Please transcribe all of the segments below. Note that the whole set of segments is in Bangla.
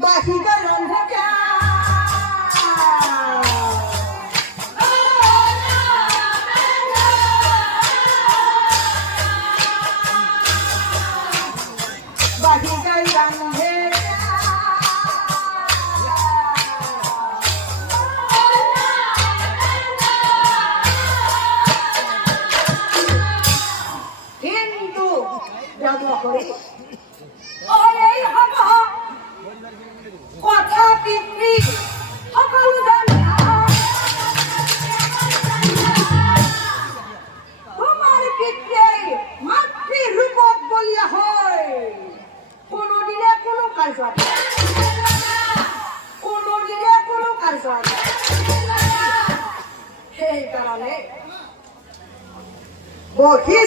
બાકી તો રંગ ક્યાં?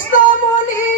কৃষ্ণ মনি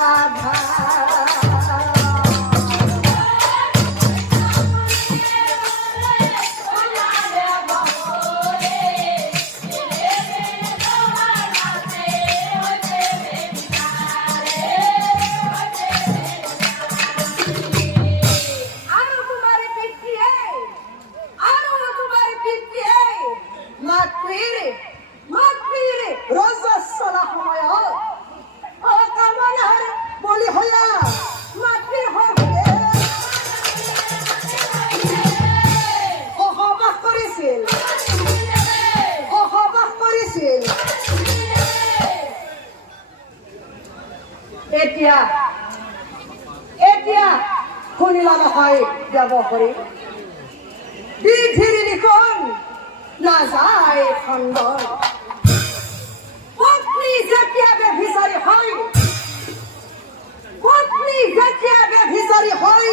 রাধা শুনিলা নহয় যাব কৰি বিধিৰ লিখন নাযায় খণ্ড। পত্নী যেতিয়া বেভিচাৰী হয়, পত্নী যেতিয়া বেভিচাৰী হয়,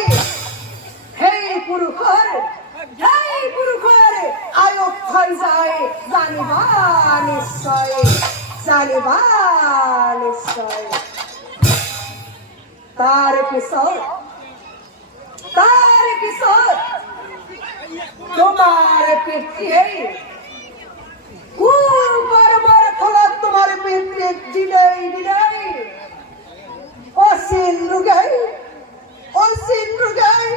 সেই পুৰুষৰ সেই আয়ুস হৈ যায় জানিবা নিশ্চয় জানিবা নিশ্চয়। তাৰ পিছত পিতৃক দিনেই দিনেই অচিন ৰোগাই অচিন ৰোগাই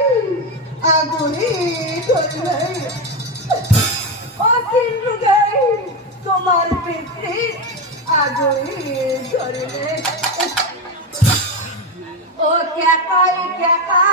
আগুৰি ধৰিলে অচিন ৰোগাই তোমাৰ পিতৃক আগুৰি ধৰিলে ও ক্যাকাই।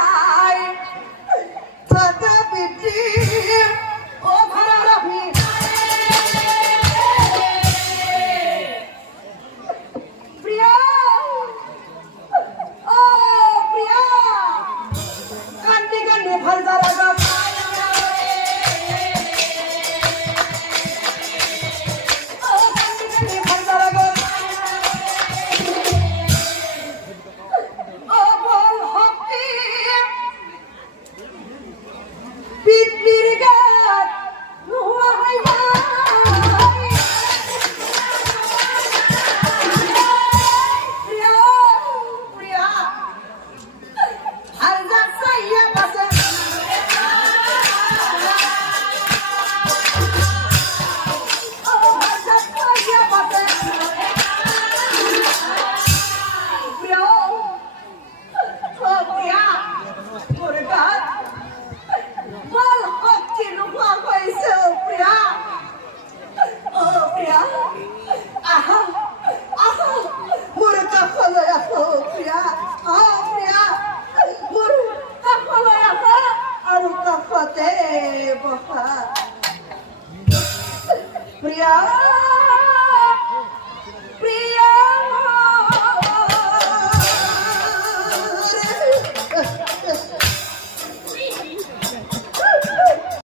प्रिया